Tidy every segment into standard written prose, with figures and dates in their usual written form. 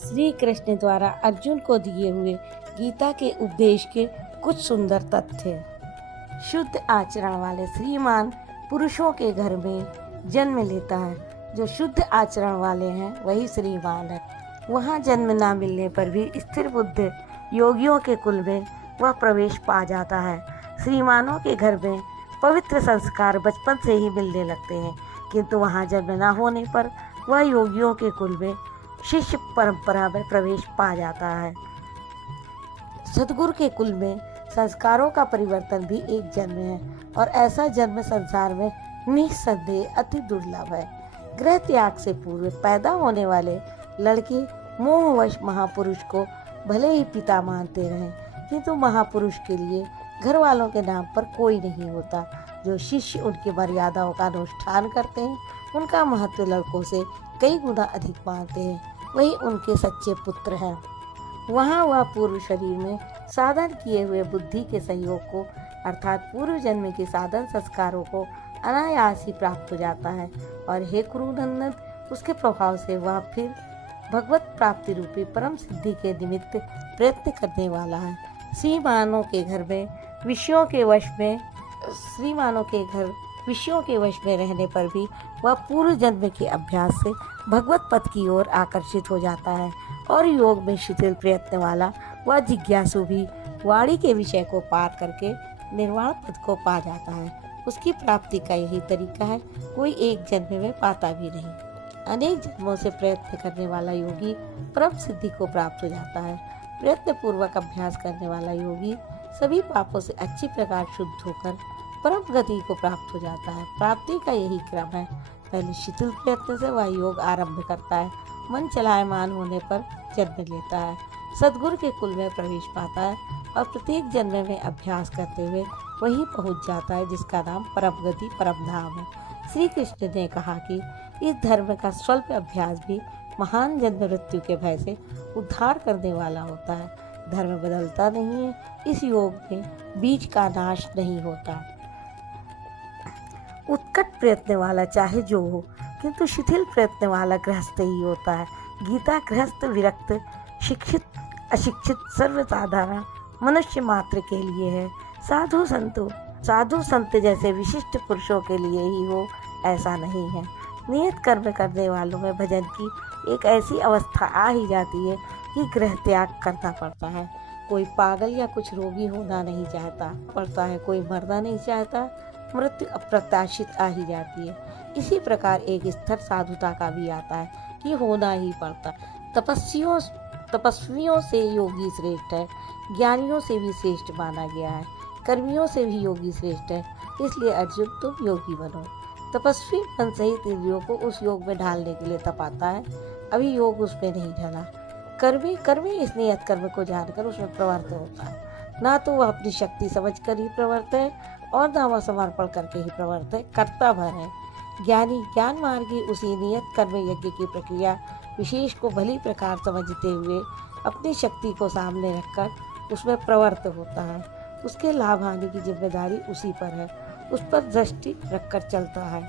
श्री कृष्ण द्वारा अर्जुन को दिए हुए गीता के उपदेश के कुछ सुंदर तथ्य। शुद्ध आचरण वाले श्रीमान पुरुषों के घर में जन्म लेता है। जो शुद्ध आचरण वाले हैं वही श्रीमान है। वहाँ जन्म ना मिलने पर भी स्थिर बुद्ध योगियों के कुल में वह प्रवेश पा जाता है। श्रीमानों के घर में पवित्र संस्कार बचपन से ही मिलने लगते हैं, किंतु वहाँ जन्म न होने पर वह योगियों के कुल में शिष्य परंपरा में प्रवेश पा जाता है। सद्गुरु के कुल में संस्कारों का परिवर्तन भी एक जन्म है, और ऐसा जन्म संसार में निस्संदेह अति दुर्लभ है। गृह त्याग से पूर्व पैदा होने वाले लड़के मोहवश महापुरुष को भले ही पिता मानते रहें, किंतु महापुरुष के लिए घर वालों के नाम पर कोई नहीं होता। जो शिष्य उनकी मर्यादाओं का अनुष्ठान करते हैं, उनका महत्व लड़कों से कई गुना अधिक मानते हैं, वही उनके सच्चे पुत्र हैं। वहाँ वह पूर्व शरीर में साधन किए हुए बुद्धि के सहयोग को अर्थात पूर्व जन्म के साधन संस्कारों को अनायास ही प्राप्त हो जाता है, और हे कुरुनंदन, उसके प्रभाव से वह फिर भगवत प्राप्ति रूपी परम सिद्धि के निमित्त प्रयत्न करने वाला है। श्रीमानों के घर विषयों के वश में रहने पर भी वह पूर्व जन्म के अभ्यास से भगवत पद की ओर आकर्षित हो जाता है, और योग में शिथिल प्रयत्न वाला वह जिज्ञासु भी वाणी के विषय को पार करके निर्वाण पद को पा जाता है। उसकी प्राप्ति का यही तरीका है, कोई एक जन्म में पाता भी नहीं। अनेक जन्मों से प्रयत्न करने वाला योगी परम सिद्धि को प्राप्त हो जाता है। प्रयत्न पूर्वक अभ्यास करने वाला योगी सभी पापों से अच्छी प्रकार शुद्ध होकर परम गति को प्राप्त हो जाता है। प्राप्ति का यही क्रम है। पहले शिथिल प्रयत्न से वह योग आरंभ करता है, मन चलायमान होने पर जन्म लेता है, सद्गुरु के कुल में प्रवेश पाता है, और प्रत्येक जन्म में अभ्यास करते हुए वही पहुंच जाता है जिसका नाम परम गति परम धाम है। श्री कृष्ण ने कहा कि इस धर्म का स्वल्प अभ्यास भी महान जन्म मृत्यु के भय से उद्धार करने वाला होता है। धर्म बदलता नहीं है, इस योग में बीज का नाश नहीं होता। उत्कट प्रयत्न वाला चाहे जो हो, किंतु शिथिल प्रयत्न वाला गृहस्थ ही होता है। गीता गृहस्थ, विरक्त, शिक्षित, अशिक्षित, सर्वसाधारण मनुष्य मात्र के लिए है। साधु संत जैसे विशिष्ट पुरुषों के लिए ही हो, ऐसा नहीं है। नियत कर्म करने वालों में भजन की एक ऐसी अवस्था आ ही जाती है कि गृह त्याग करना पड़ता है। कोई पागल या कुछ रोगी होना नहीं चाहता है, कोई मरना नहीं चाहता, मृत्यु अप्रत्याशित आ ही जाती है। इसी प्रकार एक स्तर साधुता का भी आता है कि होना ही पड़ता। तपस्वियों से योगी श्रेष्ठ है, ज्ञानियों से भी श्रेष्ठ माना गया है, कर्मियों से भी योगी श्रेष्ठ है। इसलिए अर्जुन, तुम योगी बनो। तपस्वी मन सहित इंद्रियों को उस योग में ढालने के लिए तपाता है, अभी योग उसमें नहीं ढला। कर्मी इस नियत कर्म को जानकर उसमें प्रवृत्त होता है। ना तो वह अपनी शक्ति समझकर ही प्रवृत्त है, और ना वह समर्पण करके ही प्रवृत्त है, कर्ता भर है। ज्ञानी ज्ञान मार्गी उसी नियत कर्म यज्ञ की प्रक्रिया विशेष को भली प्रकार समझते हुए अपनी शक्ति को सामने रखकर उसमें प्रवृत्त होता है। उसके लाभ हानि की जिम्मेदारी उसी पर है, उस पर दृष्टि रखकर चलता है।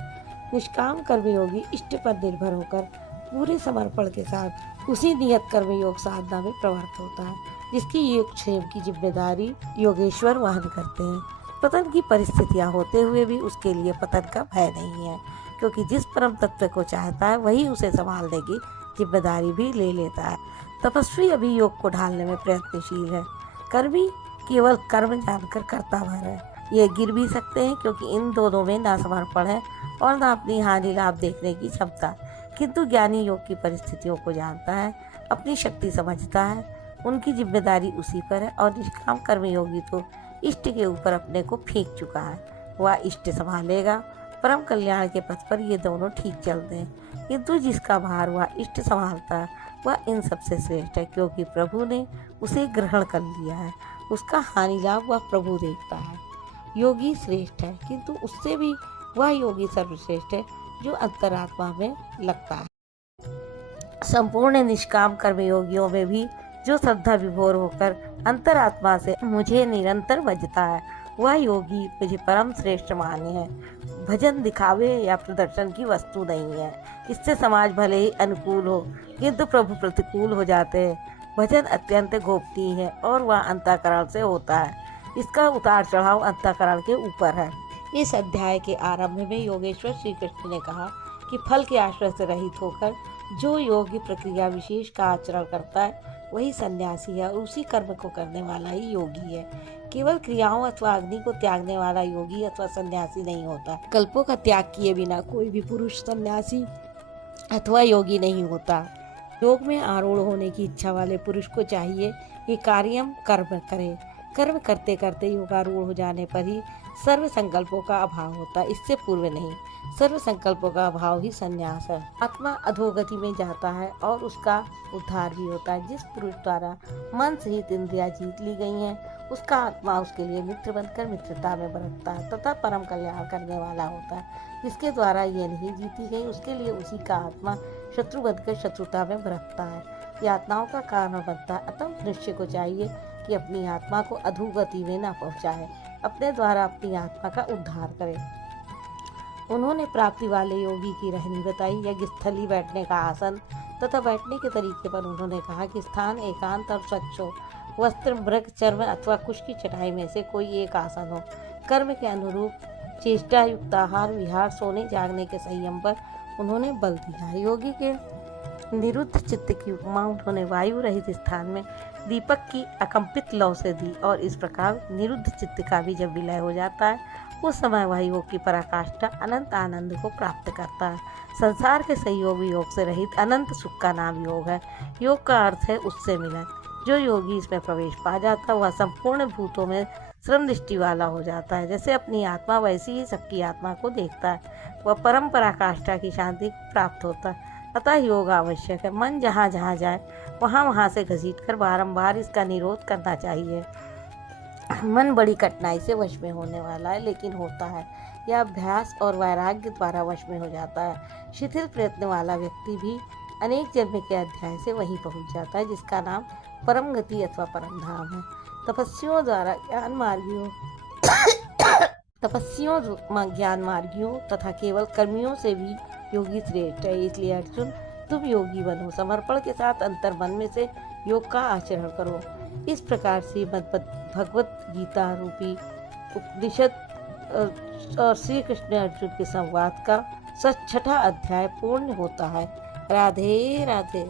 निष्काम कर्मयोगी इष्ट पर निर्भर होकर पूरे समर्पण के साथ उसी नियत कर्मयोग साधना में प्रवृत्त होता है, जिसकी योगक्षेम की जिम्मेदारी योगेश्वर वहन करते हैं। पतन की परिस्थितियां होते हुए भी उसके लिए पतन का भय नहीं है, क्योंकि जिस परम तत्व को चाहता है वही उसे संभालने की जिम्मेदारी भी ले लेता है। तपस्वी अभी योग को ढालने में प्रयत्नशील है, कर्मी केवल कर्म जानकर कर्ता भर है। ये गिर भी सकते हैं, क्योंकि इन दोनों में ना समर्पण है और ना अपनी हानि लाभ देखने की क्षमता। किंतु ज्ञानी योग की परिस्थितियों को जानता है, अपनी शक्ति समझता है, उनकी जिम्मेदारी उसी पर है, और निष्काम कर्मयोगी तो इष्ट के ऊपर अपने को फेंक चुका है, वह इष्ट संभालेगा। परम कल्याण के पथ पर ये दोनों ठीक चलते हैं, किंतु जिसका भार वह इष्ट संभालता है वह इन सबसे श्रेष्ठ है, क्योंकि प्रभु ने उसे ग्रहण कर लिया है। उसका हानि लाभ वह प्रभु देखता है। योगी श्रेष्ठ है, किंतु उससे भी वह योगी सर्वश्रेष्ठ है जो अंतरात्मा में लगता है। संपूर्ण निष्काम कर्मयोगियों में भी जो श्रद्धा विभोर होकर अंतरात्मा से मुझे निरंतर भजता है, वह योगी मुझे परम श्रेष्ठ माने है। भजन दिखावे या प्रदर्शन की वस्तु नहीं है। इससे समाज भले ही अनुकूल हो किंतु प्रभु प्रतिकूल हो जाते हैं। भजन अत्यंत गोपनीय है और वह अंतःकरण से होता है। इसका उतार चढ़ाव अंतःकरण के ऊपर है। इस अध्याय के आरंभ में योगेश्वर श्री कृष्ण ने कहा कि फल के आश्रय से रहित होकर जो योग्य प्रक्रिया विशेष का आचरण करता है वही सन्यासी है और उसी कर्म को करने वाला ही योगी है। केवल क्रियाओं अथवा अग्नि को त्यागने वाला योगी अथवा सन्यासी नहीं होता। कल्पों का त्याग किए बिना कोई भी पुरुष सन्यासी अथवा योगी नहीं होता। योग में आरूढ़ होने की इच्छा वाले पुरुष को चाहिए कि कार्यम कर्म करे। कर्म करते करते योगारूढ़ हो जाने पर ही सर्व संकल्पों का अभाव होता है, इससे पूर्व नहीं। सर्व संकल्पों का अभाव ही संन्यास है। आत्मा अधोगति में जाता है और उसका उद्धार भी होता है। जिस पुरुष द्वारा मन सहित इंद्रियां जीत ली गई हैं, उसका आत्मा उसके लिए मित्र बनकर मित्रता में बरतता है तथा परम कल्याण करने वाला होता है। जिसके द्वारा ये नहीं जीती गई, उसके लिए उसी का आत्मा शत्रु बनकर शत्रुता में बरतता है। यातनाओं का कारण बनता है। अतः मनुष्य को चाहिए कि अपनी आत्मा को अधोगति में न पहुँचाए, अपने द्वारा अपनी आत्मा का उद्धार करे। उन्होंने प्राप्ति वाले योगी की रहनी बताई। यज्ञस्थली बैठने का आसन तथा बैठने के तरीके पर उन्होंने कहा कि स्थान एकांत और स्वच्छ हो। वस्त्र, मृग, चर्म अथवा कुश की चटाई में से कोई एक आसन हो। कर्म के अनुरूप चेष्टा युक्त आहार विहार, सोने जागने के संयम पर उन्होंने बल दिया। योगी के निरुद्ध चित्त की उपमा उन्होंने वायु रहित स्थान में दीपक की अकंपित लौ से दी और इस प्रकार निरुद्ध चित्त का भी जब विलय हो जाता है उस समय वह योग की पराकाष्ठा अनंत आनंद को प्राप्त करता है। संसार के संयोग योग से रहित अनंत सुख का नाम योग है। योग का अर्थ है उससे मिलन। जो योगी इसमें प्रवेश पा जाता है वह संपूर्ण भूतों में श्रम दृष्टि वाला हो जाता है। जैसे अपनी आत्मा वैसी ही सबकी आत्मा को देखता है। वह परम पराकाष्ठा की शांति को प्राप्त होता है। अतः योग आवश्यक है। मन जहाँ जहाँ जाए वहाँ से घसीटकर बारंबार इसका निरोध करना चाहिए। मन बड़ी कठिनाई से वश में होने वाला है, लेकिन होता है। यह अभ्यास और वैराग्य द्वारा वश में हो जाता है। शिथिल प्रयत्न वाला व्यक्ति भी अनेक जन्म के अध्याय से वहीं पहुंच जाता है जिसका नाम परम गति अथवा परम धाम है। तपस्वियों द्वारा ज्ञान मार्गियों तथा केवल कर्मियों से भी योगी श्रेष्ठ है। इसलिए अर्जुन, तुम योगी बनो। समर्पण के साथ अंतर्मन में से योग का आचरण करो। इस प्रकार से भगवत गीता रूपी उपनिषद और श्री कृष्ण अर्जुन के संवाद का 6वां अध्याय पूर्ण होता है। राधे राधे।